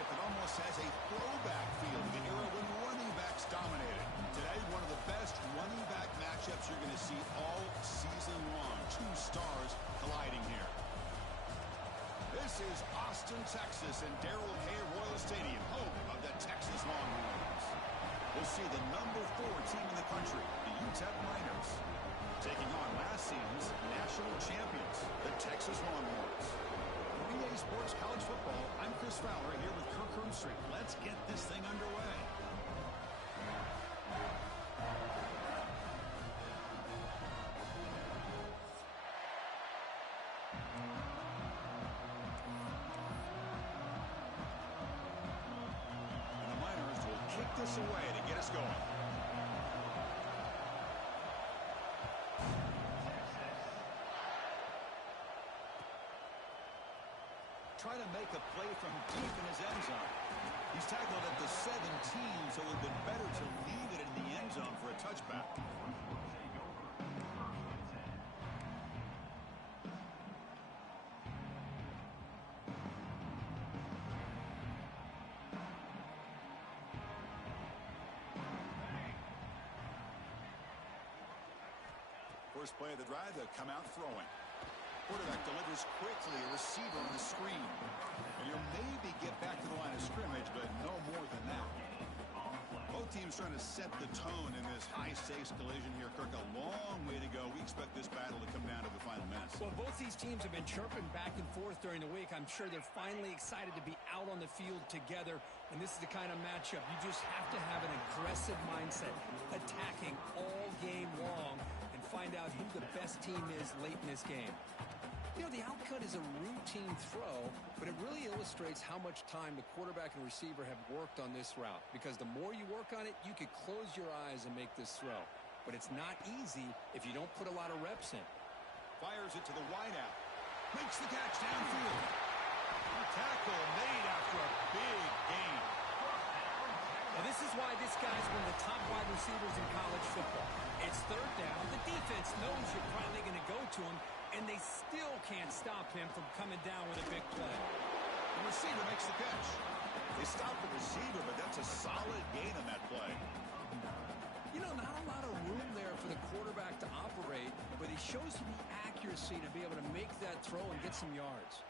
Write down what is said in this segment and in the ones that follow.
matchup that almost has a throwback feel to the era when running backs dominated. Today, one of the best running back matchups you're going to see all season long. Two stars colliding here. This is Austin, Texas, and Darrell K. Royal Stadium, home of the Texas Longhorns. We'll see the number 4 team in the country, the UTEP Miners, taking on last season's national champions, the Texas Longhorns. For EA Sports College Football, I'm Chris Fowler here with Kirk Hermstreet. Let's get this thing underway. This away to get us going. Trying to make a play from deep in his end zone. He's tackled at the 17, so it would have been better to leave it in the end zone for a touchback. First play of the drive, they'll come out throwing. Quarterback delivers quickly, a receiver on the screen. And he'll maybe get back to the line of scrimmage, but no more than that. Both teams trying to set the tone in this high-stakes collision here. Kirk, a long way to go. We expect this battle to come down to the final minutes. Well, both these teams have been chirping back and forth during the week. I'm sure they're finally excited to be out on the field together. And this is the kind of matchup you just have to have an aggressive mindset, attacking all game long, and find out who the best team is late in this game. You know, the outcut is a routine throw, but it really illustrates how much time the quarterback and receiver have worked on this route. Because the more you work on it, you could close your eyes and make this throw. But it's not easy if you don't put a lot of reps in. Fires it to the wideout. Makes the catch downfield. Tackle made after a big gain. Now, this is why this guy's one of the top wide receivers in college football. It's third down. The defense knows you're probably going to go to him, and they still can't stop him from coming down with a big play. The receiver makes the catch. They stop the receiver, but that's a solid gain on that play. You know, not a lot of room there for the quarterback to operate, but he shows the accuracy to be able to make that throw and get some yards.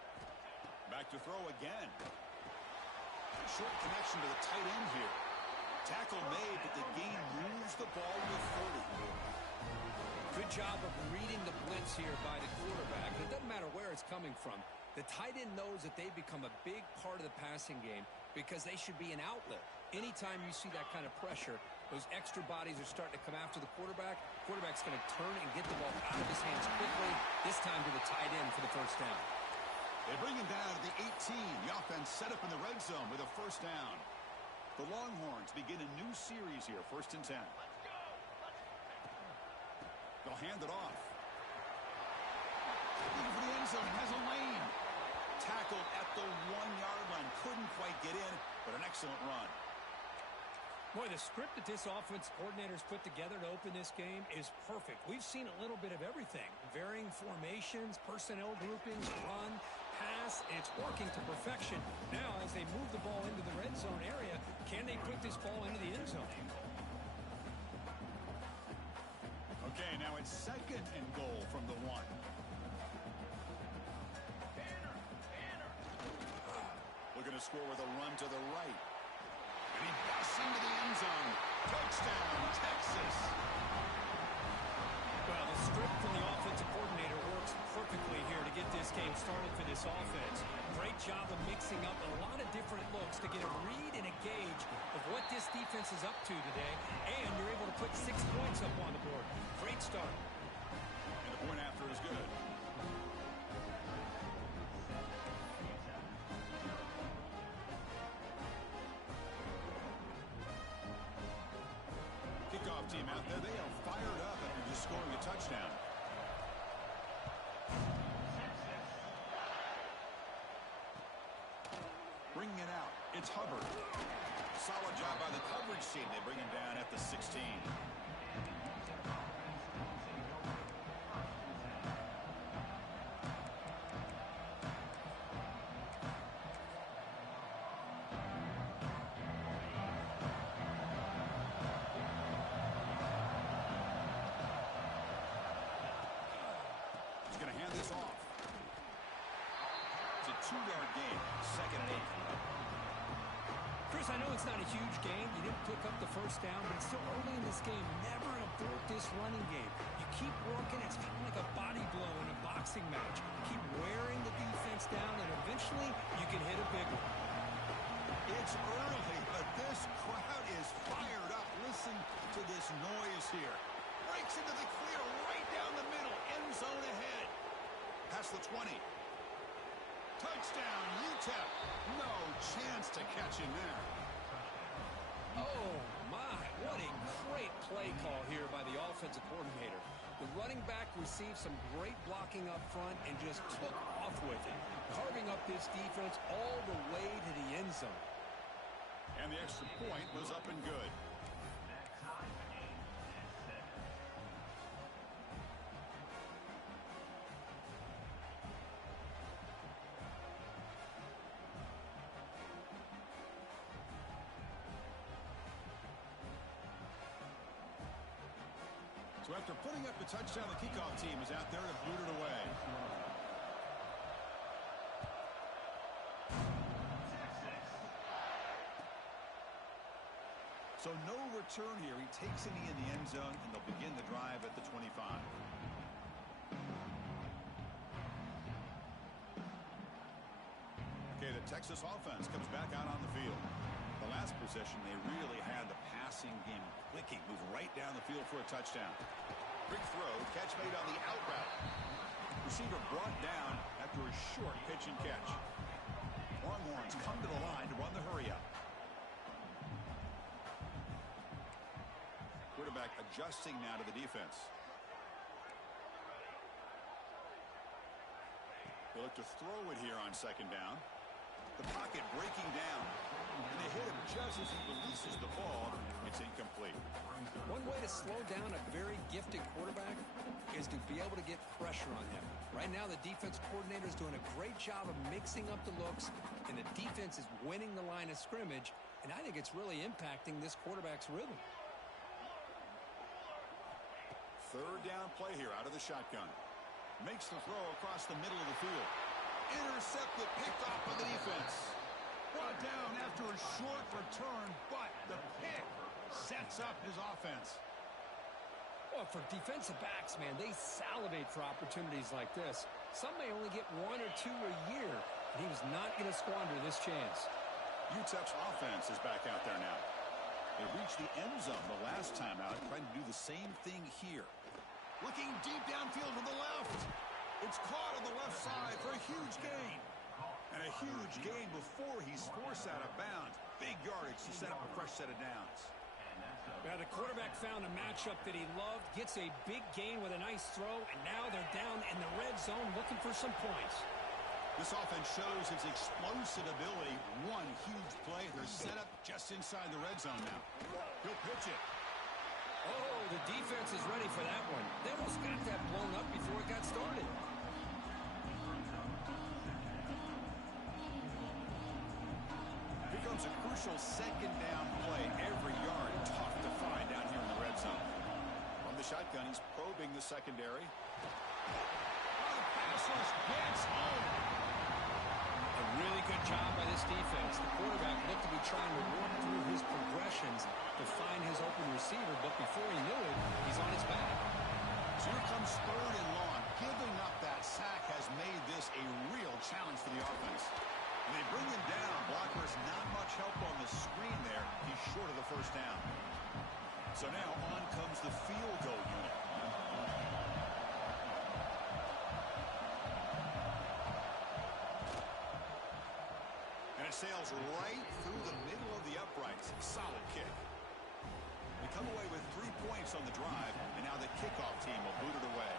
Back to throw again. Short connection to the tight end here. Tackle made, but the gain moves the ball with 30. Good job of reading the blitz here by the quarterback. It doesn't matter where it's coming from. The tight end knows that they've become a big part of the passing game because they should be an outlet. Anytime you see that kind of pressure, those extra bodies are starting to come after the quarterback. Quarterback's going to turn and get the ball out of his hands quickly, this time to the tight end for the first down. They bring him down to the 18. The offense set up in the red zone with a first down. The Longhorns begin a new series here, 1st and 10. They'll hand it off. Looking for the end zone, has a lane. Tackled at the 1-yard line. Couldn't quite get in, but an excellent run. Boy, the script that this offense coordinator's put together to open this game is perfect. We've seen a little bit of everything. Varying formations, personnel groupings, run, pass. It's working to perfection. Now, as they move the ball into the red zone area, can they put this ball into the end zone? Okay, now it's 2nd and goal from the 1. Looking to score with a run to the right. And he busts into the end zone. Touchdown, Texas. Well, the script from the offensive coordinator works perfectly here to get this game started for this offense. Great job of mixing up a lot of different looks to get a read and a gauge of what this defense is up to today. And you're able to put 6 points up on the board. Great start. And the point after is good. Kickoff team out there. They are fired up after just scoring a touchdown. Bringing it out. It's Hubbard. Solid job by the coverage team. They bring him down at the 16. going to hand this off. It's a 2-yard gain. 2nd and 8. Chris, I know it's not a huge gain. You didn't pick up the first down, but it's still early in this game. Never abort this running game. You keep working. It's kind of like a body blow in a boxing match. Keep wearing the defense down, and eventually you can hit a big one. It's early, but this crowd is fired up. Listen to this noise here. Breaks into the clear right down the middle. End zone ahead. Past the 20. Touchdown, UTEP. No chance to catch him there. Oh, my. What a great play call here by the offensive coordinator. The running back received some great blocking up front and just took off with it, carving up this defense all the way to the end zone. And the extra point was up and good. So after putting up the touchdown, the kickoff team is out there to boot it away. So no return here. He takes it in the end zone, and they'll begin the drive at the 25. Okay, the Texas offense comes back out on the field. The last possession, they really had the passing game clicking. Move right down the field for a touchdown. Big throw, catch made on the out route. Receiver brought down after a short pitch and catch. Longhorns come to the line to run the hurry up. Quarterback adjusting now to the defense. They look to throw it here on 2nd down. The pocket breaking down. And they hit him just as he releases the ball. It's incomplete. One way to slow down a very gifted quarterback is to be able to get pressure on him. Right now, the defense coordinator is doing a great job of mixing up the looks, and the defense is winning the line of scrimmage, and I think it's really impacting this quarterback's rhythm. 3rd down play here out of the shotgun. Makes the throw across the middle of the field. Intercepted, picked off by the defense. Brought down after a short return, but the pick sets up his offense. Well, for defensive backs, man, they salivate for opportunities like this. Some may only get 1 or 2 a year, and he was not going to squander this chance. UTEP's offense is back out there now. They reached the end zone the last time out, trying to do the same thing here. Looking deep downfield to the left. It's caught on the left side for a huge gain. And a huge gain before he's forced out of bounds. Big yardage to set up a fresh set of downs. Now the quarterback found a matchup that he loved, gets a big gain with a nice throw, and now they're down in the red zone looking for some points. This offense shows its explosive ability. One huge play. They're set up just inside the red zone now. He'll pitch it. Oh, the defense is ready for that one. They almost got that blown up before it got started. Here comes a crucial 2nd down play. Every yard tough to find down here in the red zone. From the shotgun, he's probing the secondary. The pass rush gets home. A really good job by this defense. The quarterback looked to be trying to work through his progressions to find his open receiver, but before he knew it, he's on his back. So here comes 3rd and long. Giving up that sack has made this a real challenge for the offense. And they bring him down. Blockers not much help on the screen there. He's short of the first down. So now on comes the field goal unit. And it sails right through the middle of the uprights. Solid kick. They come away with 3 points on the drive, and now the kickoff team will boot it away.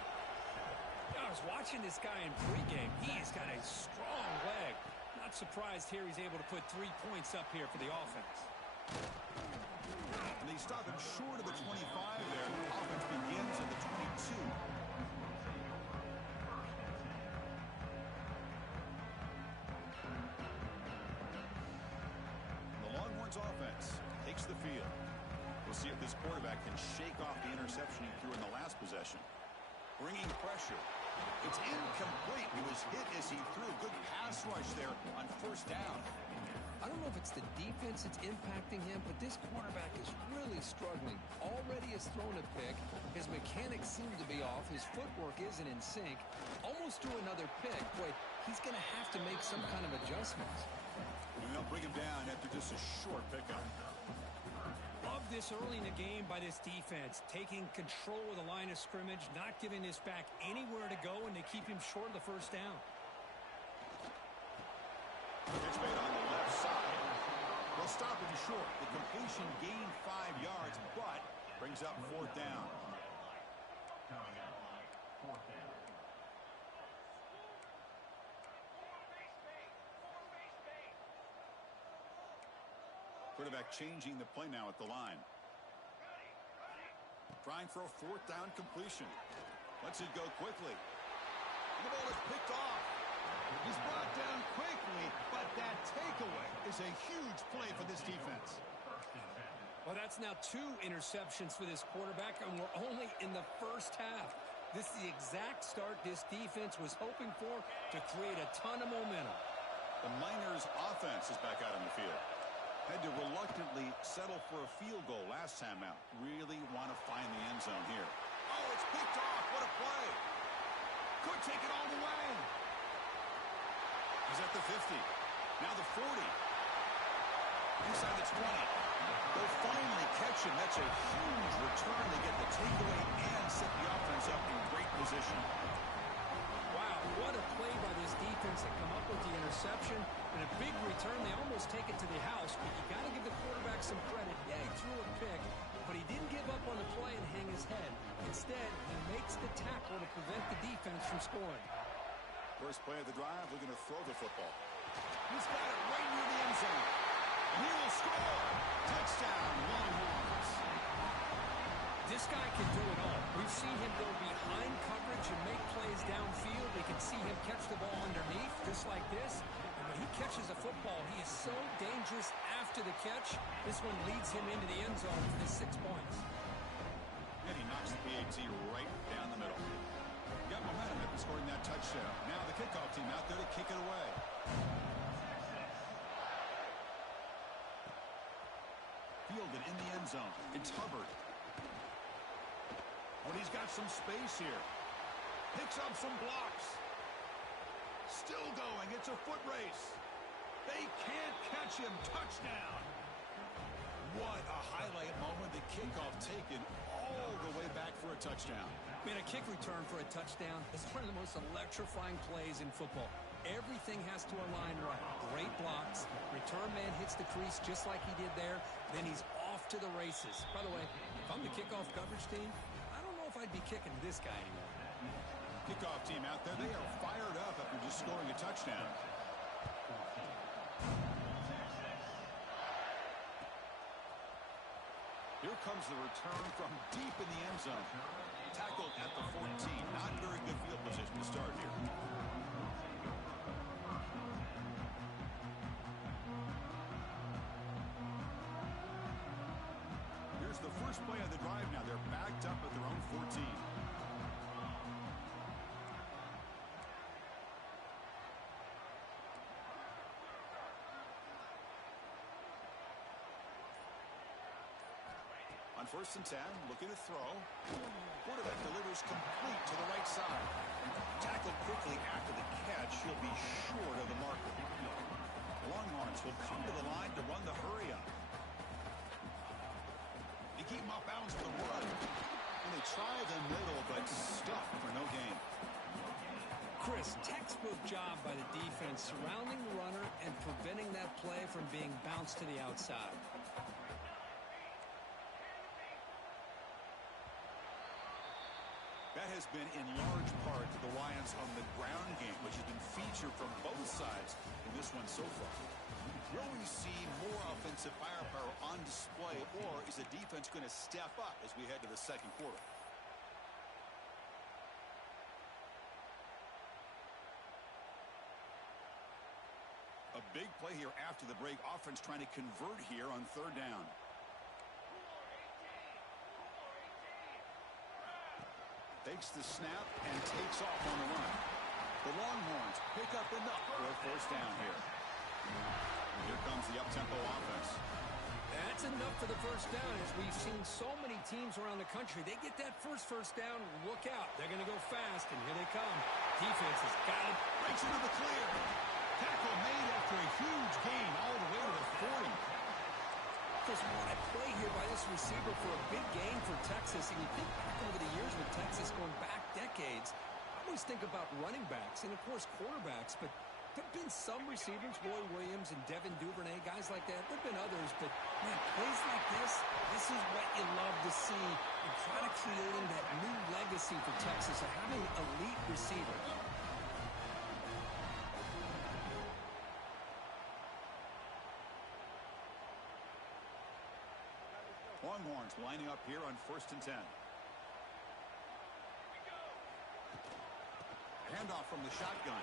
I was watching this guy in pregame. He's got a strong leg. Not surprised here he's able to put 3 points up here for the offense. And they stop him short of the 25 there. The offense begins at the 22. The Longhorns offense takes the field. We'll see if this quarterback can shake off the interception he threw in the last possession. Bringing pressure. It's incomplete. He was hit as he threw. Good pass rush there on first down. I don't know if it's the defense that's impacting him, but this quarterback is really struggling. Already has thrown a pick. His mechanics seem to be off. His footwork isn't in sync. Almost threw another pick. Boy, he's going to have to make some kind of adjustments. And they'll bring him down after just a short pickup. Love this early in the game by this defense. Taking control of the line of scrimmage, not giving this back anywhere to go, and they keep him short of the first down. Pitch made on the left side. They'll stop him short. The completion gained 5 yards, but brings up fourth down. Quarterback changing the play now at the line. Trying for a fourth down completion. Lets it go quickly. The ball is picked off. He's brought down quickly, but that takeaway is a huge play for this defense. Well, that's now 2 interceptions for this quarterback, and we're only in the first half. This is the exact start this defense was hoping for to create a ton of momentum. The Miners' offense is back out on the field. Had to reluctantly settle for a field goal last time out. Really want to find the end zone here. Oh, it's picked off. What a play. Could take it all the way. He's at the 50. Now the 40. Inside the 20. They'll finally catch him. That's a huge return. They get the takeaway and set the offense up in great position. Wow, what a play by this defense to come up with the interception. And a big return. They almost take it to the house, but you got to give the quarterback some credit. Yeah, he threw a pick, but he didn't give up on the play and hang his head. Instead, he makes the tackle to prevent the defense from scoring. First play of the drive, we're going to throw the football. He's got it right near the end zone. And he will score. Touchdown, Longhorns. This guy can do it all. We've seen him go behind coverage and make plays downfield. We can see him catch the ball underneath, just like this. And when he catches a football, he is so dangerous after the catch. This one leads him into the end zone for the 6 points. And he knocks the PAT right down the middle. Got momentum after scoring that touchdown. Now the kickoff team out there to kick it away. Fielded in the end zone. It's Hubbard. But he's got some space here. Picks up some blocks. Still going. It's a foot race. They can't catch him. Touchdown. What a highlight moment. The kickoff taken all the way back for a touchdown. Man, a kick return for a touchdown is one of the most electrifying plays in football. Everything has to align right. Great blocks. Return man hits the crease just like he did there. Then he's off to the races. By the way, if I'm the kickoff coverage team, I don't know if I'd be kicking this guy anymore. Kickoff team out there. They are fired up after just scoring a touchdown. Here comes the return from deep in the end zone. Tackled at the 14. Not very good field position to start here. Here's the first play of the drive now. They're backed up at their own 14. On 1st and 10, looking to throw. Quarterback delivers complete to the right side. Tackled quickly after the catch. He'll be short of the marker. The Longhorns will come to the line to run the hurry up. They keep him off bounds for the run. And they try the middle, but stuffed for no gain. Chris, textbook job by the defense surrounding the runner and preventing that play from being bounced to the outside. That has been in large part the reliance on the ground game, which has been featured from both sides in this one so far. Will we see more offensive firepower on display, or is the defense going to step up as we head to the second quarter? A big play here after the break. Offense trying to convert here on 3rd down. Takes the snap and takes off on the run. The Longhorns pick up enough for a first down here. Here comes the up-tempo offense. That's enough for the first down. As we've seen so many teams around the country, they get that first down, look out. They're going to go fast, and here they come. Defense has got it. Breaks into the clear. Tackle made after a huge gain all the way to the 40. Just what a play here by this receiver for a big gain for Texas. And you think back over the years with Texas going back decades, I always think about running backs and, of course, quarterbacks, but there have been some receivers, Roy Williams and Devin Duvernay, guys like that. There have been others, but, man, plays like this is what you love to see and kind of creating that new legacy for Texas of having elite receivers. Longhorns lining up here on 1st and 10. Handoff from the shotgun.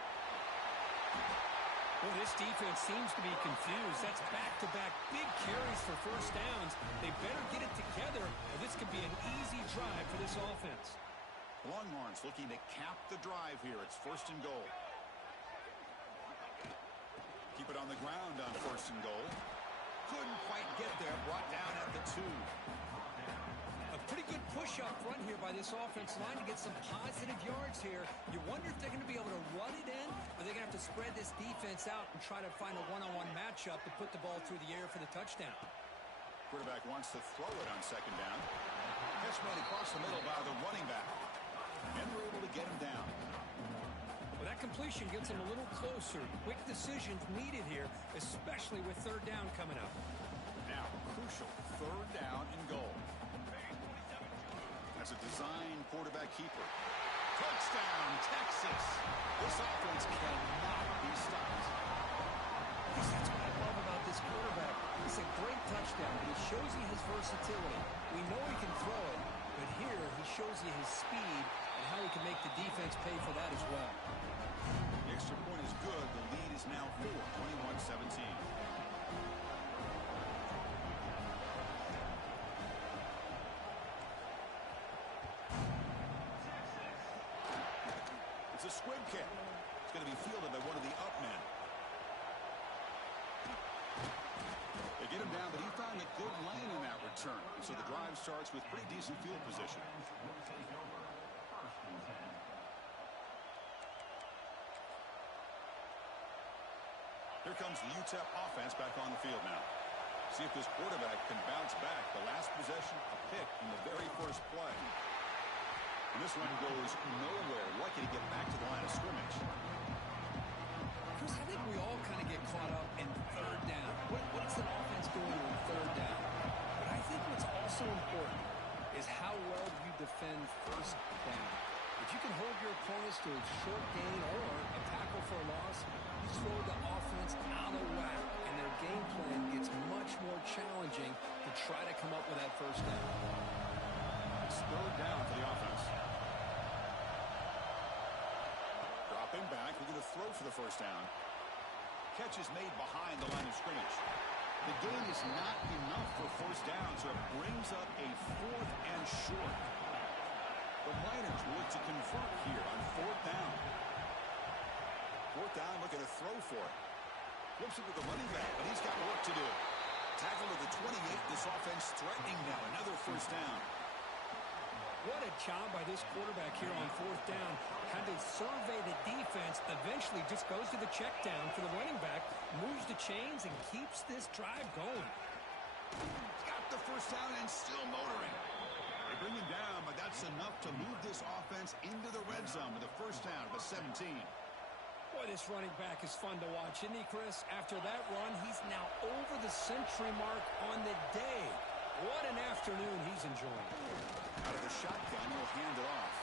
Well, this defense seems to be confused. That's back-to-back big carries for first downs. They better get it together, or this could be an easy drive for this offense. Longhorns looking to cap the drive here. It's 1st and goal. Keep it on the ground on 1st and goal. Couldn't quite get there. Brought down at the 2. A pretty good push up front here by this offense line to get some positive yards here. You wonder if they're going to be able to run it in, or they're going to have to spread this defense out and try to find a one-on-one matchup to put the ball through the air for the touchdown. Quarterback wants to throw it on 2nd down. Catch made across the middle by the running back. And we're able to get him down. Well, that completion gets him a little closer. Quick decisions needed here, especially with 3rd down coming up. Now, crucial 3rd down and goal. That's a design quarterback keeper. Touchdown, Texas. This offense cannot be stopped. That's what I love about this quarterback. It's a great touchdown, but it shows you his versatility. We know he can throw it, but here he shows you his speed and how he can make the defense pay for that as well. The extra point is good. The lead is now 4, 21-17. It's a squib kick. It's going to be fielded by one of the up men. They get him down, but he found a good lane in that return. So the drive starts with pretty decent field position. Here comes the UTEP offense back on the field now. See if this quarterback can bounce back. The last possession, a pick in the very first play. And this one goes nowhere. Lucky to get back to the line of scrimmage. Chris, I think we all kind of get caught up in 3rd down. What's an offense doing on 3rd down? But I think what's also important is how well you defend 1st down. If you can hold your opponents to a short gain or a tackle for a loss, you throw the offense out of whack, and their game plan gets much more challenging to try to come up with that 1st down. It's 3rd down for the offense. Dropping back, we're going to throw for the 1st down. Catch is made behind the line of scrimmage. The gain is not enough for 1st down, so it brings up a 4th and short. The Miners will look to convert here on 4th down. 4th down, looking to throw for it. Flips it to the running back, but he's got work to do. Tackle to the 28. This offense threatening now. Another 1st down. What a job by this quarterback here on 4th down. Had to survey the defense, eventually just goes to the check down for the running back, moves the chains, and keeps this drive going. Got the 1st down and still motoring. They bring him down, but that's enough to move this offense into the red zone with a 1st down of a 17. Boy, this running back is fun to watch, isn't he, Chris? After that run, he's now over the century mark on the day. What an afternoon he's enjoying. Out of the shotgun, he'll hand it off.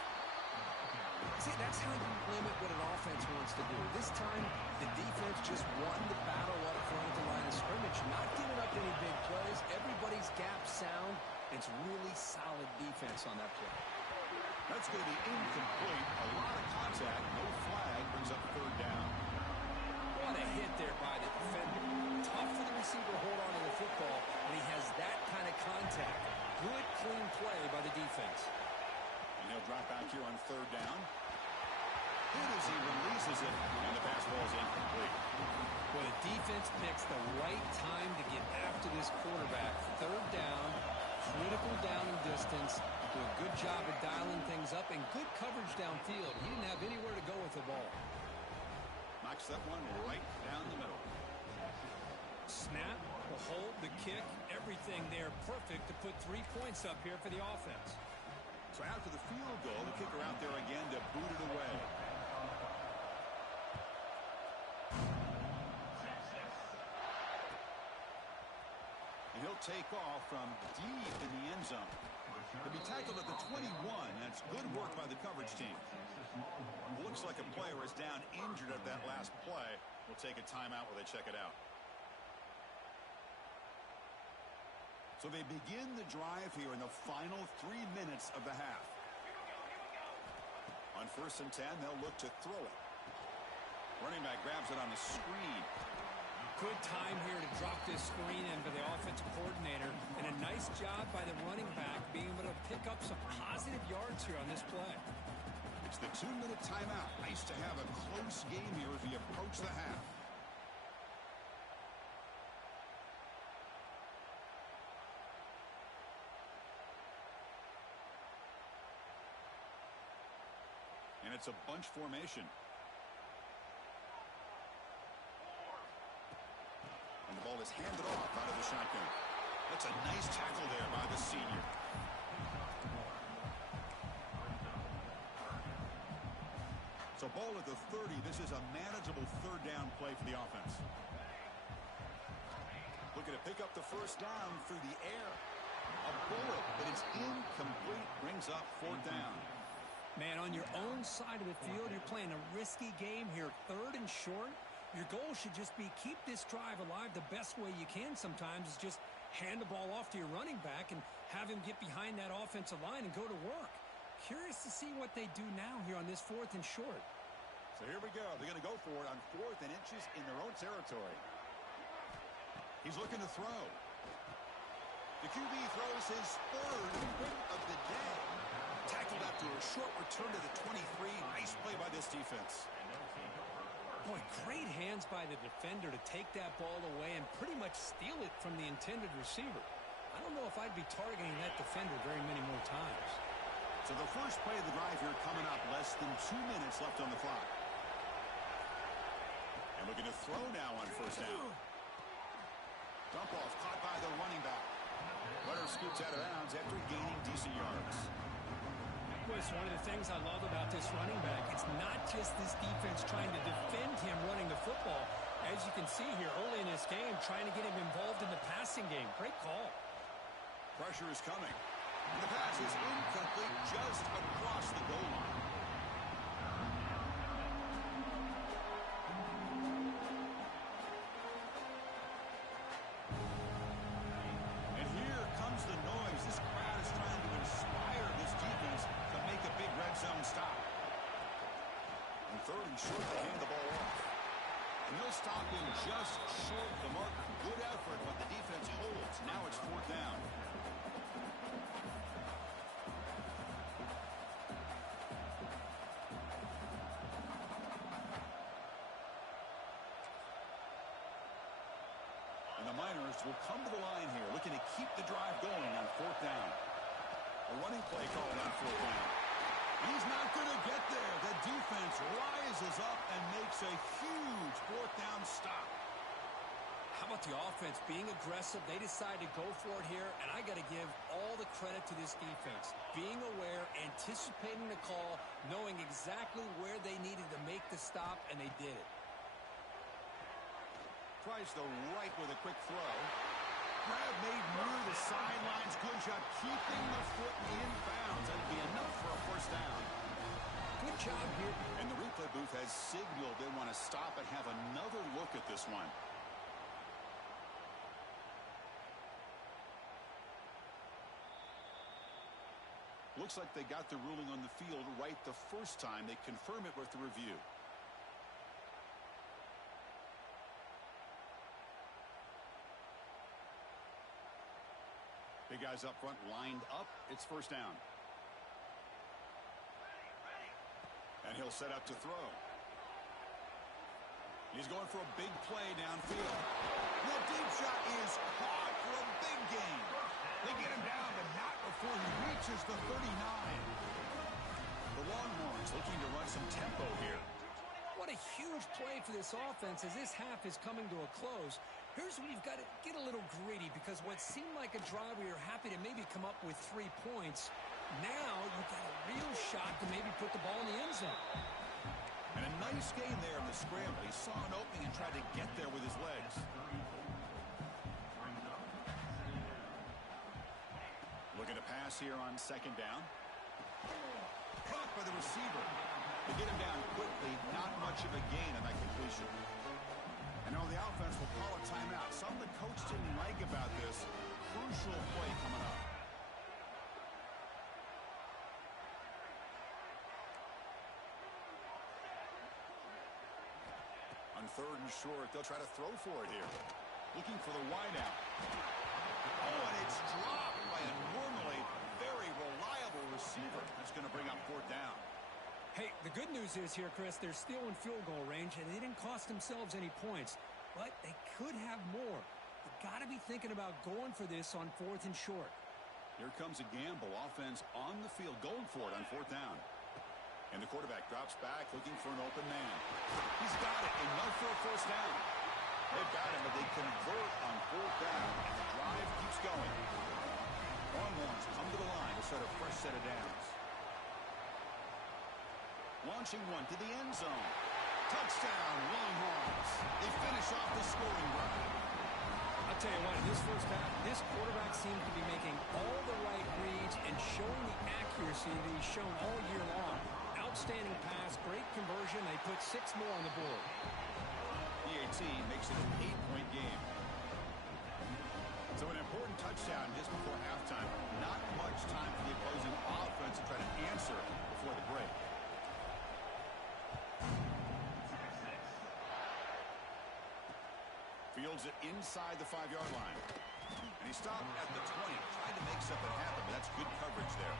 See, that's how you limit what an offense wants to do. This time, the defense just won the battle up front at the line of scrimmage, not giving up any big plays. Everybody's gap sound. It's really solid defense on that play. That's going to be incomplete. A lot of contact. No flag. Brings up 3rd down. What a hit there by the defender. Tough for the receiver to hold on to the football when he has that kind of contact. Good, clean play by the defense. And he'll drop back here on hit as he releases it, and the pass ball is incomplete. Well, the defense picks the right time to get after this quarterback. Third down, critical down and distance. Do a good job of dialing things up and good coverage downfield. He didn't have anywhere to go with the ball. Knocks that one right down the middle. Snap, the hold, the kick, everything there perfect to put 3 points up here for the offense. So after the field goal, the kicker out there again to boot it away. And he'll take off from deep in the end zone. To be tackled at the 21, that's good work by the coverage team. Looks like a player is down injured at that last play. We'll take a timeout while they check it out. So they begin the drive here in the final 3 minutes of the half. On 1st and 10, they'll look to throw it. Running back grabs it on the screen. Good time here to drop this screen in for the offensive coordinator. And a nice job by the running back being able to pick up some positive yards here on this play. It's the 2-minute timeout. Nice to have a close game here as we approach the half. And it's a bunch formation. And the ball is handed off out of the shotgun. That's a nice tackle there by the senior. So ball at the 30. This is a manageable third down play for the offense. Looking to pick up the first down through the air. A bullet, but it's incomplete. Brings up 4th down. Man, on your own side of the field, you're playing a risky game here. 3rd and short. Your goal should just be keep this drive alive the best way you can sometimes is just hand the ball off to your running back and have him get behind that offensive line and go to work. Curious to see what they do now here on this 4th and short. So here we go. They're going to go for it on 4th and inches in their own territory. He's looking to throw. The QB throws his 3rd hit of the day. Tackled after a short return to the 23. Nice play by this defense. Boy, great hands by the defender to take that ball away and pretty much steal it from the intended receiver. I don't know if I'd be targeting that defender very many more times. So the first play of the drive here coming up, less than 2 minutes left on the clock. And looking to throw now on 1st down. Dump off caught by the running back. Runner scoots out of bounds after gaining decent yards. It's one of the things I love about this running back. It's not just this defense trying to defend him running the football. As you can see here early in this game, trying to get him involved in the passing game. Great call. Pressure is coming. The pass is incomplete just across the goal line. And here comes the noise. This crowd is trying to inspire this defense to make a big red zone stop. And 3rd and short, they hand the ball off. And they'll stop him just short of the mark. Good effort, but the defense holds. Now it's 4th down. And the Miners will come to the line here, looking to keep the drive going on 4th down. A running play called on 4th down. He's not going to get there. The defense rises up and makes a huge 4th down stop. How about the offense being aggressive? They decide to go for it here, and I got to give all the credit to this defense. Being aware, anticipating the call, knowing exactly where they needed to make the stop, and they did it. Tries the right with a quick throw. Grab made near the sidelines. Good job keeping the foot in bounds. That'd be enough for a 1st down. Good job here. And the replay booth has signaled they want to stop and have another look at this one. Looks like they got the ruling on the field right the first time. They confirm it with the review. Big guys up front lined up. It's 1st down. And And he'll set up to throw. He's going for a big play downfield. The deep shot is caught for a big gain. They get him down, but not before he reaches the 39. The Longhorns looking to run some tempo here. What a huge play for this offense as this half is coming to a close. Here's where you've got to get a little gritty, because what seemed like a drive where you're happy to maybe come up with 3 points, now you've got a real shot to maybe put the ball in the end zone. And a nice gain there in the scramble. He saw an opening and tried to get there with his legs. Looking to pass here on second down. Caught by the receiver. They get him down quickly. Not much of a gain on that completion. And now the offense will call a timeout. Something the coach didn't like about this. Crucial play coming up. On 3rd and short, they'll try to throw for it here. Looking for the wideout. Oh, and it's dropped by a normally very reliable receiver. That's going to bring up 4th down. Hey, the good news is here, Chris, they're still in field goal range, and they didn't cost themselves any points. But they could have more. They've got to be thinking about going for this on 4th and short. Here comes a gamble. Offense on the field, going for it on 4th down. And the quarterback drops back, looking for an open man. He's got it, enough for a 1st down. They've got him, but they convert on 4th down, and the drive keeps going. Longhorns come to the line to start a fresh set of downs. Launching one to the end zone. Touchdown, Longhorns. They finish off the scoring drive. I'll tell you what, in this first half, this quarterback seems to be making all the right reads and showing the accuracy that he's shown all year long. Outstanding pass, great conversion. They put 6 more on the board. PAT makes it an 8-point game. So an important touchdown just before halftime. Not much time for the opposing offense to try to answer before the break. Fields it inside the 5-yard line. And he stopped at the 20. Tried to make something happen, but that's good coverage there.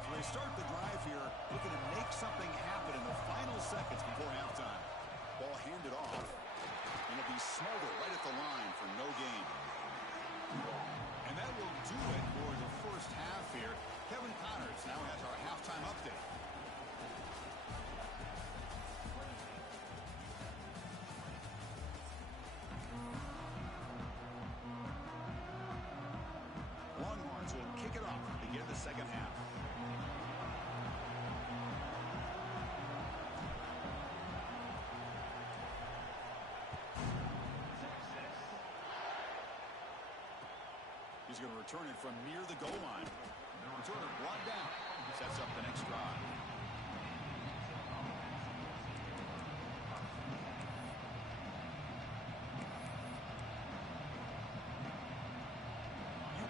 So they start the drive here, looking to make something happen in the final seconds before halftime. Ball handed off, and it'll be smothered right at the line for no gain. And that will do it for the first half here. Kevin Connors now has our halftime update. Longhorns will kick it off to begin the second half. He's going to return it from near the goal line. Returner brought down. Sets up the next drive.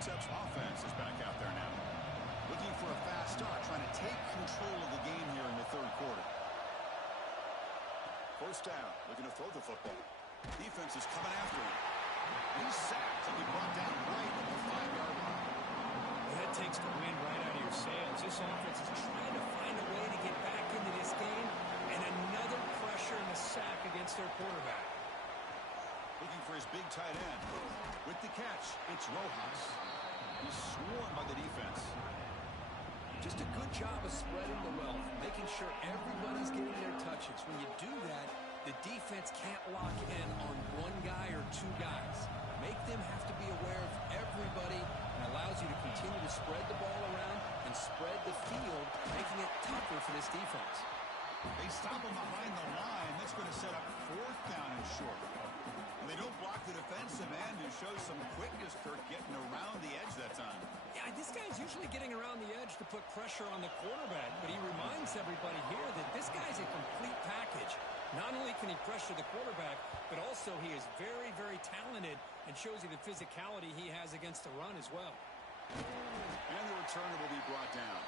UTEP's offense is back out there now. Looking for a fast start, trying to take control of the game here in the 3rd quarter. 1st down, looking to throw the football. Defense is coming after him. He's sacked and he brought down right at the 5-yard line. Well, that takes the wind right out of your sails. This offense is trying to find a way to get back into this game, and another pressure and a sack against their quarterback. Looking for his big tight end. With the catch, it's Rojas. He's swarmed by the defense. Just a good job of spreading the wealth, making sure everybody's getting their touches. When you do that, the defense can't lock in on one guy or 2 guys. Make them have to be aware of everybody, and allows you to continue to spread the ball around and spread the field, making it tougher for this defense. They stop him behind the line. That's going to set up 4th down and short. And they don't block the defensive end, who shows some quickness, Kirk, getting around the edge that time. Yeah, this guy's usually getting around the edge to put pressure on the quarterback, but he reminds everybody here that this guy's a complete package. Not only can he pressure the quarterback, but also he is very, very talented and shows you the physicality he has against the run as well. And the returner will be brought down.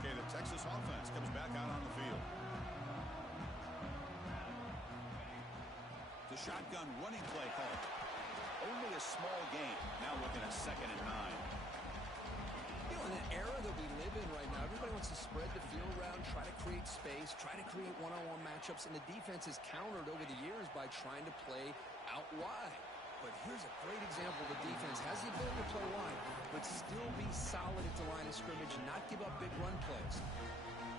Okay, the Texas offense comes back out on the field. The shotgun running play called. Only a small gain. Now looking at 2nd and 9. You know, in an era that we live in right now, everybody wants to spread the field around, try to create space, try to create one-on-one matchups, and the defense has countered over the years by trying to play out wide. But here's a great example. The defense has the ability to play wide, but still be solid at the line of scrimmage and not give up big run plays.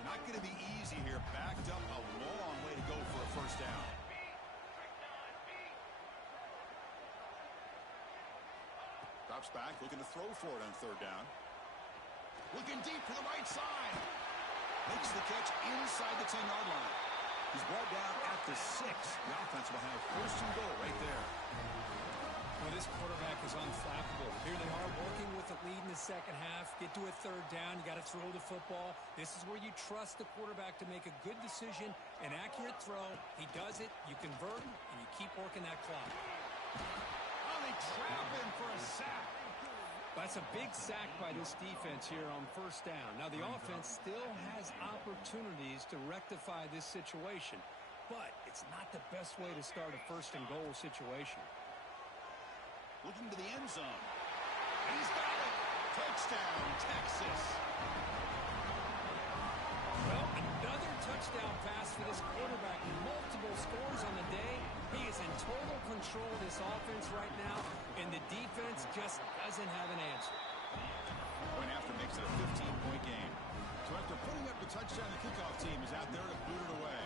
Not going to be easy here. Backed up a long way to go for a first down. Drops back, looking to throw for it on 3rd down. Looking deep to the right side. Makes the catch inside the 10-yard line. He's brought down at the 6. The offense will have 1st and goal right there. Well, this quarterback is unflappable. Here they are working with the lead in the 2nd half. Get to a 3rd down. You got to throw the football. This is where you trust the quarterback to make a good decision, an accurate throw. He does it. You convert, and you keep working that clock. Oh, they trap him for a sack. That's a big sack by this defense here on 1st down. Now, the offense still has opportunities to rectify this situation, but it's not the best way to start a 1st and goal situation. Looking to the end zone. He's got it. Touchdown, Texas. Well, another touchdown pass for this quarterback. Multiple scores on the day. He is in total control of this offense right now, and the defense just doesn't have an answer. Point after makes it a 15-point game. So after putting up the touchdown, the kickoff team is out there to boot it away.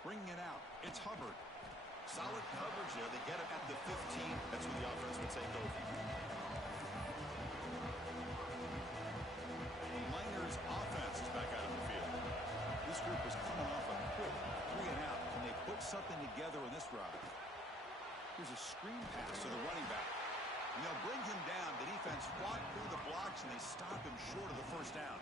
Bringing it out. It's Hubbard. Solid coverage there. They get him at the 15. That's where the offense will take over. Liner's offense is back out on the field. This group is coming off a quick 3 and out. Can they put something together in this drive? Here's a screen pass to the running back. And they'll bring him down. The defense fought through the blocks, and they stop him short of the 1st down.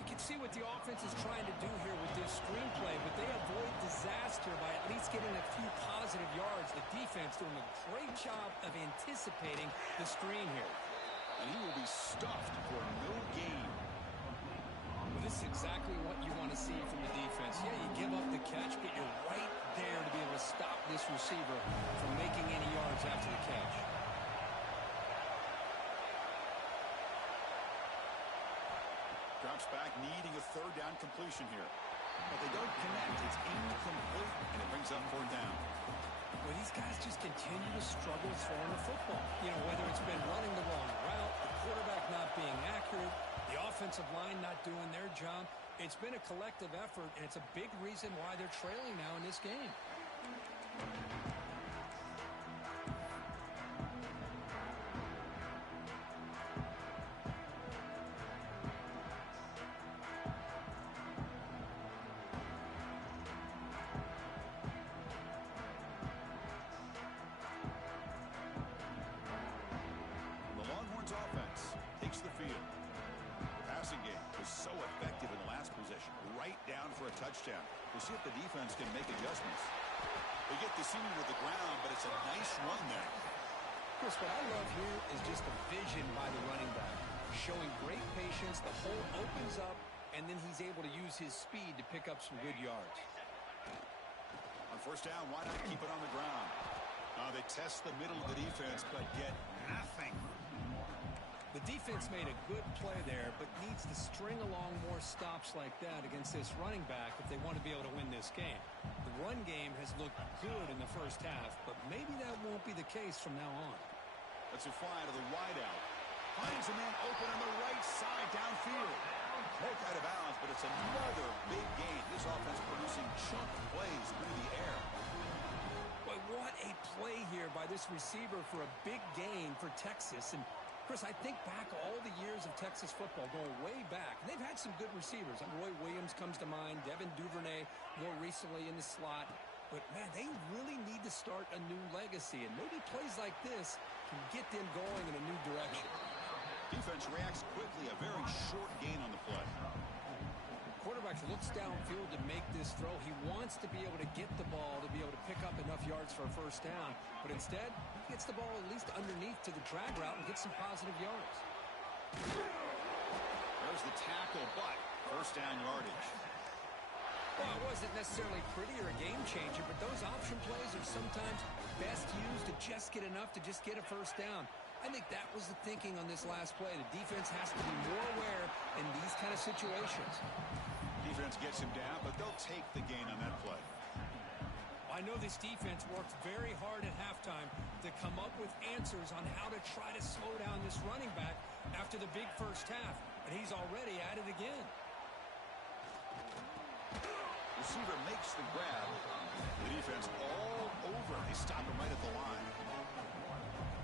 You can see what the offense is trying to do here with this screenplay, but they avoid disaster by at least getting a few positive yards. The defense doing a great job of anticipating the screen here. And he will be stuffed for no gain. Well, this is exactly what you want to see from the defense. Yeah, you give up the catch, but you're right there to be able to stop this receiver from making any yards after the catch. Drops back, needing a 3rd down completion here. But they don't connect. It's incomplete, and it brings up 4th down. Well, these guys just continue to struggle throwing the football. You know, whether it's been running the wrong route, the quarterback not being accurate, the offensive line not doing their job. It's been a collective effort, and it's a big reason why they're trailing now in this game. Offense takes the field. The passing game was so effective in the last possession, right down for a touchdown. We'll see if the defense can make adjustments. They get the senior to the ground, but it's a nice run there. Chris, what I love here is just the vision by the running back. Showing great patience, the hole opens up, and then he's able to use his speed to pick up some good yards. On 1st down, why not keep it on the ground? They test the middle of the defense, but get nothing. The defense made a good play there, but needs to string along more stops like that against this running back if they want to be able to win this game. The run game has looked good in the 1st half, but maybe that won't be the case from now on. That's a fly to the wideout. Finds a man open on the right side downfield. Poked out of bounds, but it's another big gain. This offense producing chunk plays through the air. Boy, what a play here by this receiver for a big gain for Texas. And Chris, I think back all the years of Texas football, going way back. They've had some good receivers. Roy Williams comes to mind, Devin Duvernay more recently in the slot. But, man, they really need to start a new legacy. And maybe plays like this can get them going in a new direction. Defense reacts quickly. A very short gain on the play. Quarterback looks downfield to make this throw. He wants to be able to get the ball to be able to pick up enough yards for a first down. But instead, he gets the ball at least underneath to the drag route and gets some positive yards. There's the tackle, but first down yardage. Well, it wasn't necessarily pretty or a game changer, but those option plays are sometimes best used to just get enough to just get a first down. I think that was the thinking on this last play. The defense has to be more aware in these kind of situations. Defense gets him down, but they'll take the gain on that play. I know this defense worked very hard at halftime to come up with answers on how to try to slow down this running back after the big first half, and he's already at it again. Receiver makes the grab. The defense all over. They stop him right at the line.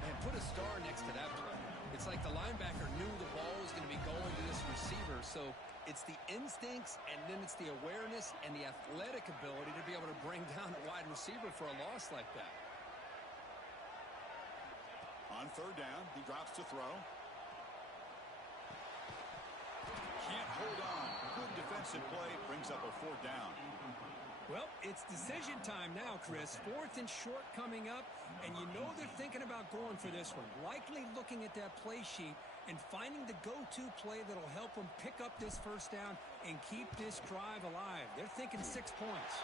And put a star next to that play. It's like the linebacker knew the ball was going to be going to this receiver, so it's the instincts, and then it's the awareness and the athletic ability to be able to bring down a wide receiver for a loss like that. On third down, he drops to throw. Can't hold on. Good defensive play. Brings up a fourth down. Well, it's decision time now, Chris. Fourth and short coming up, and you know they're thinking about going for this one. Likely looking at that play sheet and finding the go-to play that'll help them pick up this first down and keep this drive alive. They're thinking 6 points.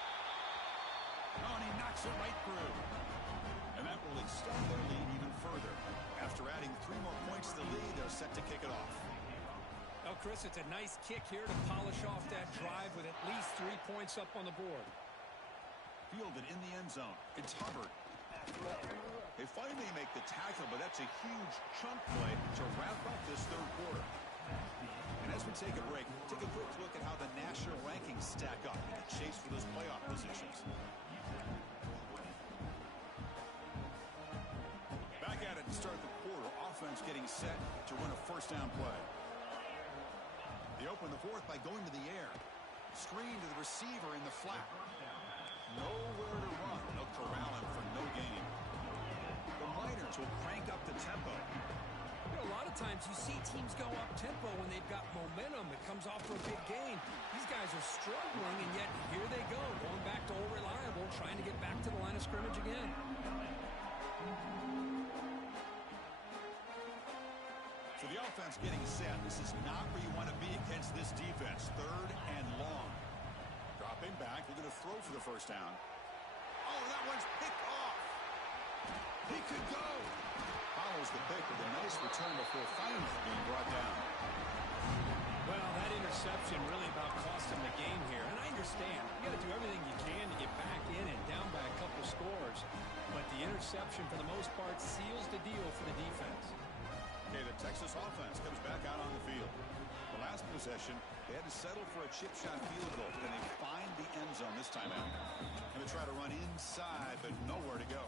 Oh, and he knocks it right through. And that will extend their lead even further. After adding 3 more points to the lead, they're set to kick it off. Well, Chris, it's a nice kick here to polish off that drive with at least 3 points up on the board. Fielded in the end zone. It's Hubbard. They finally make the tackle, but that's a huge chunk play to wrap up this third quarter. And as we take a break, take a quick look at how the national rankings stack up in the chase for those playoff positions. Back at it to start the quarter. Offense getting set to run a first down play. They open the fourth by going to the air. Screen to the receiver in the flat. Nowhere to run. They'll corral him for no gain. The Miners will crank up the tempo. You know, a lot of times you see teams go up tempo when they've got momentum. It comes off for a big gain. These guys are struggling, and yet here they go, going back to old reliable, trying to get back to the line of scrimmage again. So the offense getting set. This is not where you want to be against this defense. Third and long. Dropping back. They're going to throw for the first down. Oh, that one's picked off. He could go. Follows the pick with a nice return before finally being brought down. Well, that interception really about cost him the game here. And I understand. You got to do everything you can to get back in and down by a couple scores. But the interception, for the most part, seals the deal for the defense. Okay, the Texas offense comes back out on the field. The last possession, they had to settle for a chip shot field goal. Can they find the end zone this time out? Going to try to run inside, but nowhere to go.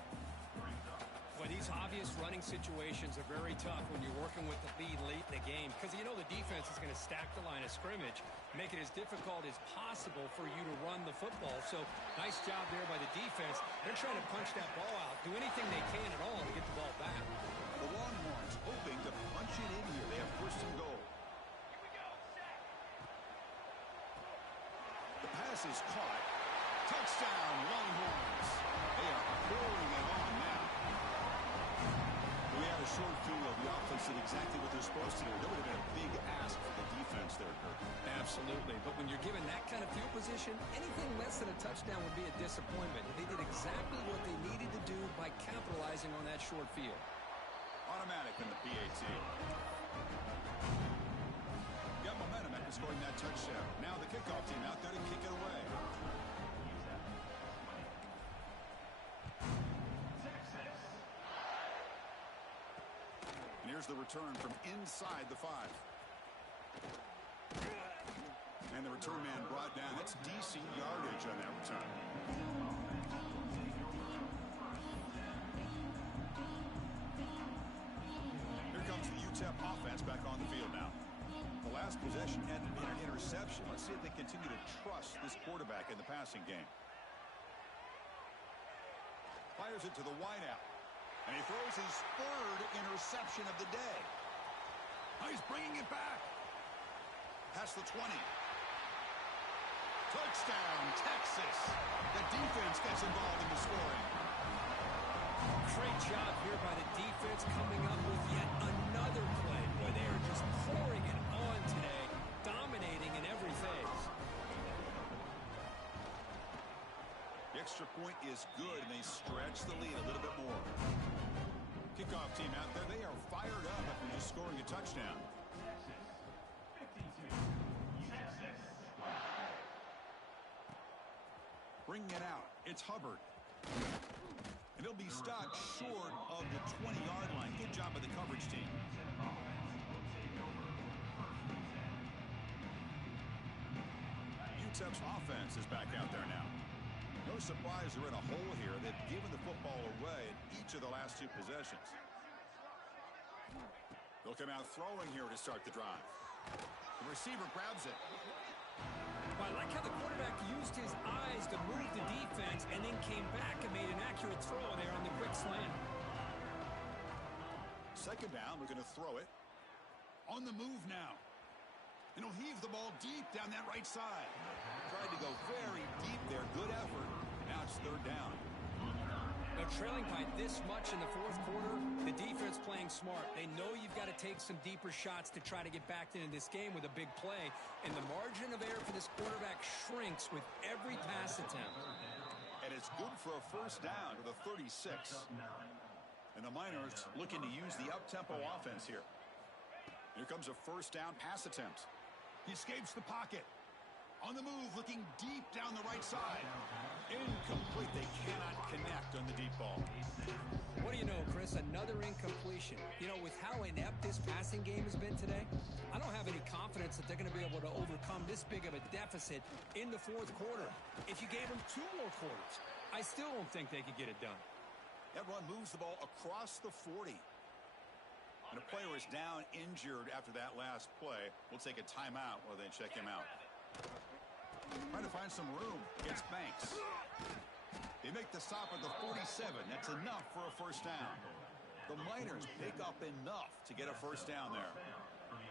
Well, these obvious running situations are very tough when you're working with the lead late in the game, because you know the defense is going to stack the line of scrimmage, make it as difficult as possible for you to run the football. So nice job there by the defense. They're trying to punch that ball out, do anything they can at all to get the ball back. The Longhorns hoping to punch it in here. They have first and goal. The pass is caught. Touchdown, Longhorns. They are pouring it on now. We had a short field. The offense did exactly what they're supposed to do. That would have been a big ask for the defense there, Kirk. Absolutely. But when you're given that kind of field position, anything less than a touchdown would be a disappointment. They did exactly what they needed to do by capitalizing on that short field. Automatic in the PAT. Got momentum after scoring that touchdown. Now the kickoff team out there to kick it away. And here's the return from inside the 5. And the return man brought down. That's decent yardage on that return. Here comes the UTEP offense back on the field now. The last possession ended in an interception. Let's see if they continue to trust this quarterback in the passing game. Fires it to the wideout. And he throws his third interception of the day. Oh, he's bringing it back. Past the 20. Touchdown, Texas. The defense gets involved in the scoring. Great job here by the defense coming up with yet another play where they are just pouring it on today, dominating in every phase. The extra point is good, and they stretch the lead a little bit more. Kickoff team out there, they are fired up after just scoring a touchdown. Bringing it out, it's Hubbard. And he'll be stopped short of the 20-yard line. Good job by the coverage team. UTEP's offense is back out there now. No surprise they're in a hole here. They've given the football away in each of the last two possessions. They'll come out throwing here to start the drive. The receiver grabs it. Well, I like how the quarterback used his eyes to move the defense and then came back and made an accurate throw there on the quick slant. Second down, we're going to throw it. On the move now. And he'll heave the ball deep down that right side. Tried to go very deep there. Good effort. Now it's third down. Now, trailing by this much in the fourth quarter, the defense playing smart. They know you've got to take some deeper shots to try to get back into this game with a big play. And the margin of error for this quarterback shrinks with every pass attempt. And it's good for a first down to the 36. And the Miners looking to use the up-tempo offense here. Here comes a first down pass attempt. He escapes the pocket. On the move, looking deep down the right side. Incomplete. They cannot connect on the deep ball. What do you know, Chris? Another incompletion. You know, with how inept this passing game has been today, I don't have any confidence that they're going to be able to overcome this big of a deficit in the fourth quarter. If you gave them 2 more quarters, I still don't think they could get it done. That run moves the ball across the 40. And a player is down injured after that last play. We'll take a timeout while they check him out. Trying to find some room against Banks. They make the stop at the 47. That's enough for a first down. The Miners pick up enough to get a first down there.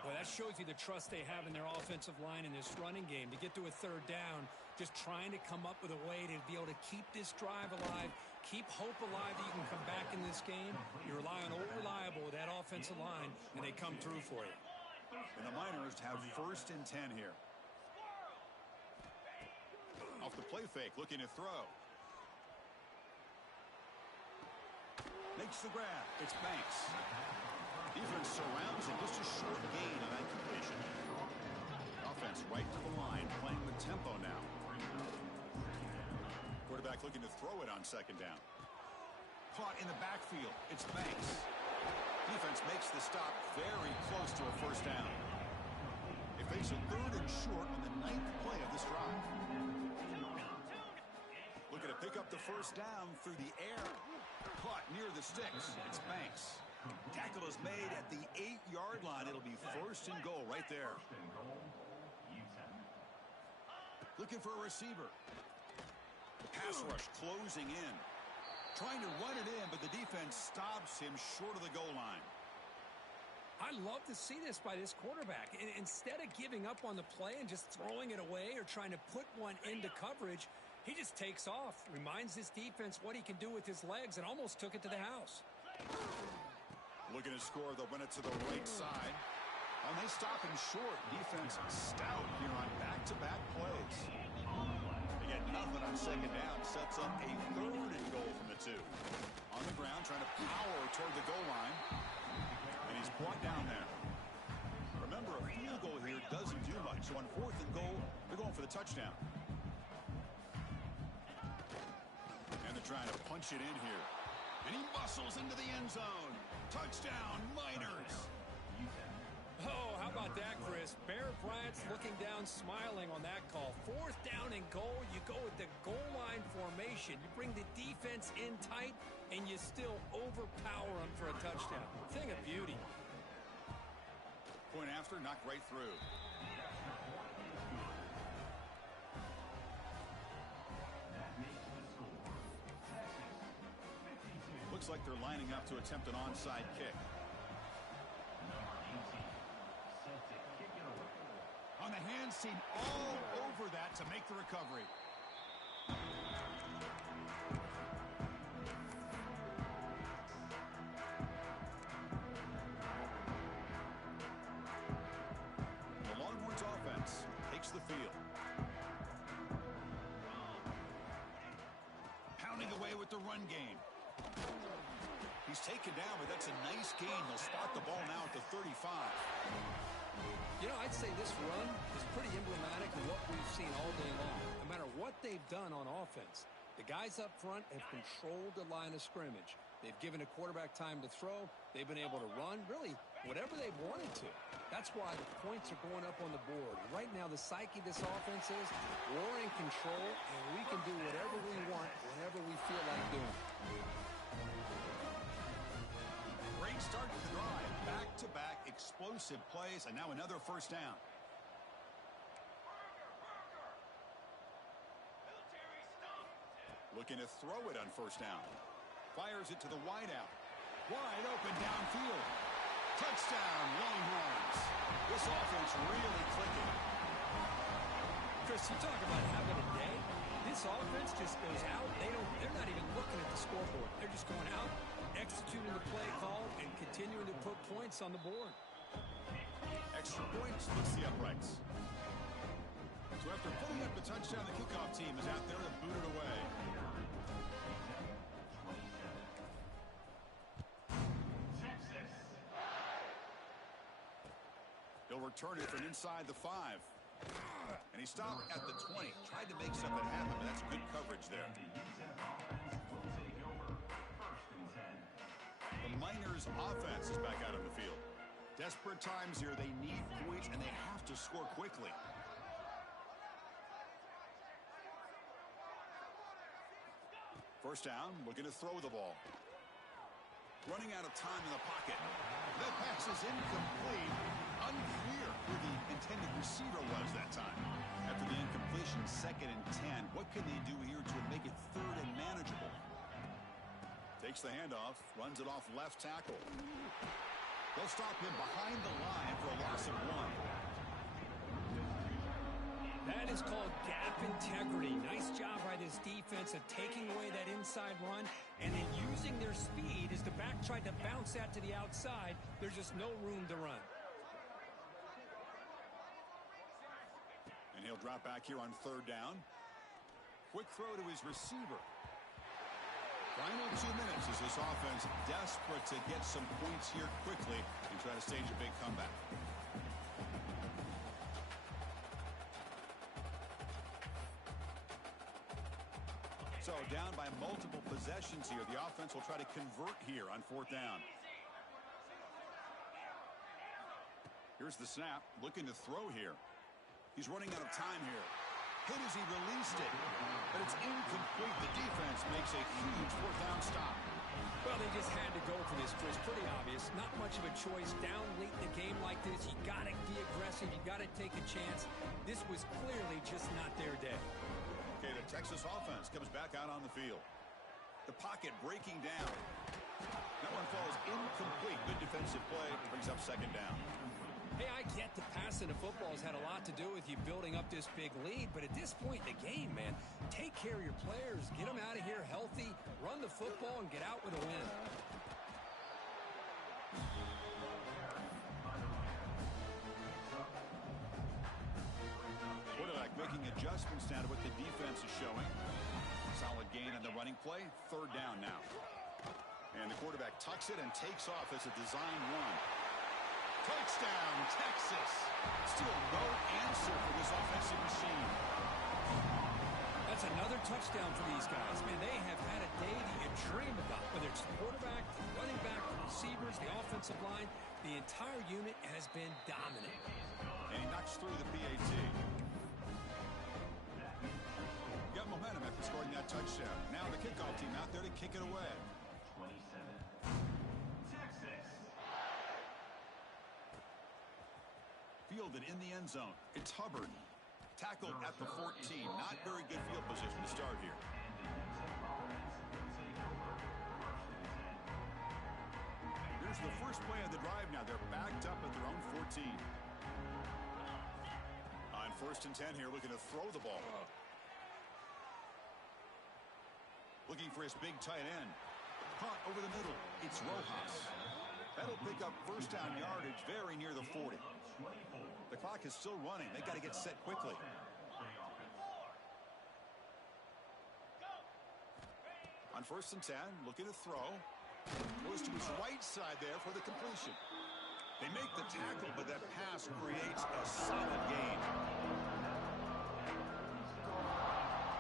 Well, that shows you the trust they have in their offensive line in this running game. To get to a third down, just trying to come up with a way to be able to keep this drive alive, keep hope alive that you can come back in this game. You rely on Old Reliable with that offensive line, and they come through for you. And the Miners have first and 10 here. Off the play fake, looking to throw. Makes the grab. It's Banks. Defense surrounds him. Just a short gain on that completion. Offense right to the line, playing with tempo now. Quarterback looking to throw it on second down. Caught in the backfield. It's Banks. Defense makes the stop very close to a first down. They face a third and short on the 9th play of this drive. Looking to pick up the first down through the air. Caught near the sticks. It's Banks. Tackle is made at the 8-yard line. It'll be first and goal right there. Looking for a receiver. Pass rush closing in. Trying to run it in, but the defense stops him short of the goal line. I love to see this by this quarterback. And instead of giving up on the play and just throwing it away or trying to put one into coverage, he just takes off, reminds this defense what he can do with his legs, and almost took it to the house. Looking to score, they'll win it to the right side. And they stop him short. Defense stout here on back-to-back plays. They get nothing on second down. Sets up a third and goal from the 2. On the ground, trying to power toward the goal line. And he's brought down there. Remember, a field goal here doesn't do much. So on 4th and goal, they're going for the touchdown. And they're trying to punch it in here. And he muscles into the end zone. Touchdown, Miners. Oh, how about that, Chris? Bear Bryant's looking down, smiling on that call. 4th down and goal. You go with the goal line formation. You bring the defense in tight, and you still overpower them for a touchdown. Thing of beauty. Point after, knocked right through. Looks like they're lining up to attempt an onside kick. dancing all over that to make the recovery. The Longhorns offense takes the field. Pounding away with the run game. He's taken down, but that's a nice gain. They'll spot the ball now at the 35. You know, I'd say this run is pretty emblematic of what we've seen all day long. No matter what they've done on offense, the guys up front have controlled the line of scrimmage. They've given a quarterback time to throw. They've been able to run, really, whatever they've wanted to. That's why the points are going up on the board. Right now, the psyche of this offense is we're in control, and we can do whatever we want whenever we feel like doing. Great start to the drive. Back-to-back explosive plays, and now another first down. Looking to throw it on first down. Fires it to the wideout. Wide open downfield. Touchdown, Longhorns. This offense really clicking. Chris, you talk about having a day. This offense just goes out. They're not even looking at the scoreboard. They're just going out, executing the play call, and continuing to put points on the board. Extra points hits the uprights. So after pulling up the touchdown, the kickoff team is out there to boot it away. He'll return it from inside the 5. And he stopped at the 20. Tried to make something happen, but that's good coverage there. The Miners' offense is back out on the field. Desperate times here. They need points, and they have to score quickly. First down, looking to throw the ball. Running out of time in the pocket. That pass is incomplete. Unclear who the intended receiver was that time. After the incompletion, 2nd and 10. What can they do here to make it 3rd and manageable? Takes the handoff, runs it off left tackle. They'll stop him behind the line for a loss of 1. That is called gap integrity. Nice job by this defense of taking away that inside run and then using their speed as the back tried to bounce that to the outside. There's just no room to run. And he'll drop back here on 3rd down. Quick throw to his receiver. Final 2 minutes as this offense desperate to get some points here quickly and try to stage a big comeback. So down by multiple possessions here. The offense will try to convert here on 4th down. Here's the snap. Looking to throw here. He's running out of time here. Hit as he released it. But it's incomplete. The defense makes a huge 4th down stop. Well, they just had to go for this, Chris. Pretty obvious. Not much of a choice. Down late in the game like this, you got to be aggressive. You got to take a chance. This was clearly just not their day. Okay, the Texas offense comes back out on the field. The pocket breaking down. That one falls incomplete. Good defensive play. Brings up 2nd down. Hey, I get the passing of football has had a lot to do with you building up this big lead, but at this point in the game, man, take care of your players. Get them out of here healthy, run the football, and get out with a win. Quarterback making adjustments now to what the defense is showing. Solid gain on the running play. 3rd down now. And the quarterback tucks it and takes off as a design run. Touchdown, Texas. Still no answer for this offensive machine. That's another touchdown for these guys. Man, they have had a day that you dream about. Whether it's the quarterback, the running back, the receivers, the offensive line, the entire unit has been dominant. And he knocks through the PAT. Got momentum after scoring that touchdown. Now the kickoff team out there to kick it away. Fielded in the end zone. It's Hubbard. Tackled at the 14. Not very good field position to start here. Here's the first play of the drive now. They're backed up at their own 14. On First and 10 here, looking to throw the ball. Looking for his big tight end. Punt over the middle. It's Rojas. That'll pick up first down yardage very near the 40. The clock is still running. They got to get set quickly. On first and 10, looking to throw. Goes to his right side there for the completion. They make the tackle, but that pass creates a solid gain.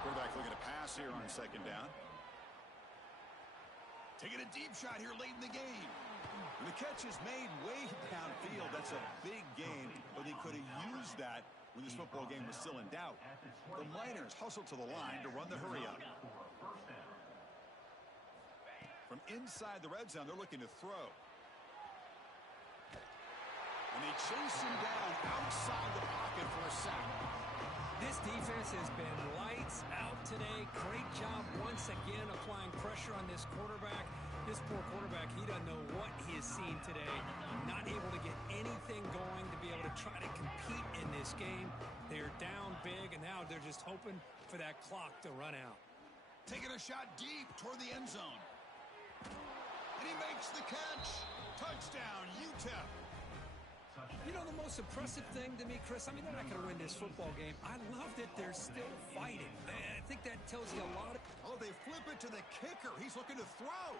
Quarterback looking to pass here on second down. Taking a deep shot here late in the game. And the catch is made way downfield. That's a big gain, but they could have used that when this football game was still in doubt. The Miners hustle to the line to run the hurry up. From inside the red zone, they're looking to throw. And they chase him down outside the pocket for a sack. This defense has been lights out today. Great job once again applying pressure on this quarterback. This poor quarterback, he doesn't know what he has seen today. Not able to get anything going to be able to try to compete in this game. They're down big, and now they're just hoping for that clock to run out. Taking a shot deep toward the end zone. And he makes the catch. Touchdown, UTEP. You know, the most impressive thing to me, Chris, I mean, they're not going to win this football game. I love that they're still fighting. I think that tells you a lot. Oh, they flip it to the kicker. He's looking to throw.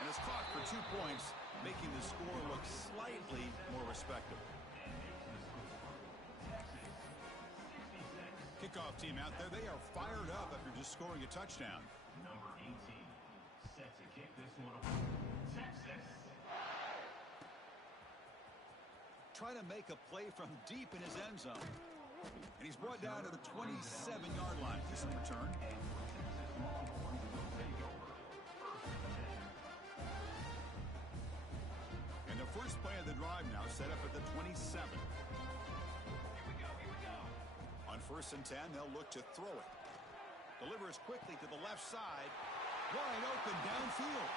And it's caught for 2 points, making the score look slightly more respectable. Kickoff team out there, they are fired up after just scoring a touchdown. Number 18, set to kick this one away. Texas. Trying to make a play from deep in his end zone. And he's brought down to the 27-yard line. This is return. And the first play of the drive now set up at the 27. Here we go. On first and 10, they'll look to throw it. Delivers quickly to the left side. Wide open downfield.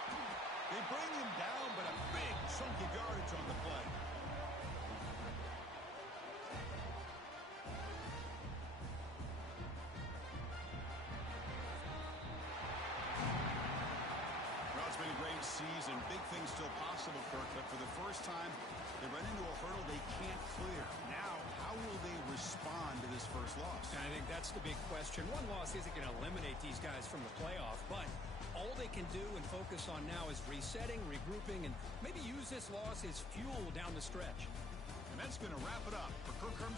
They bring him down, but a big chunk of yardage on the play. Season. Big things still possible, Kirk, but for the first time, they run into a hurdle they can't clear. Now, how will they respond to this first loss? I think that's the big question. One loss isn't going to eliminate these guys from the playoff, but all they can do and focus on now is resetting, regrouping, and maybe use this loss as fuel down the stretch. And that's going to wrap it up for Kirk Herm's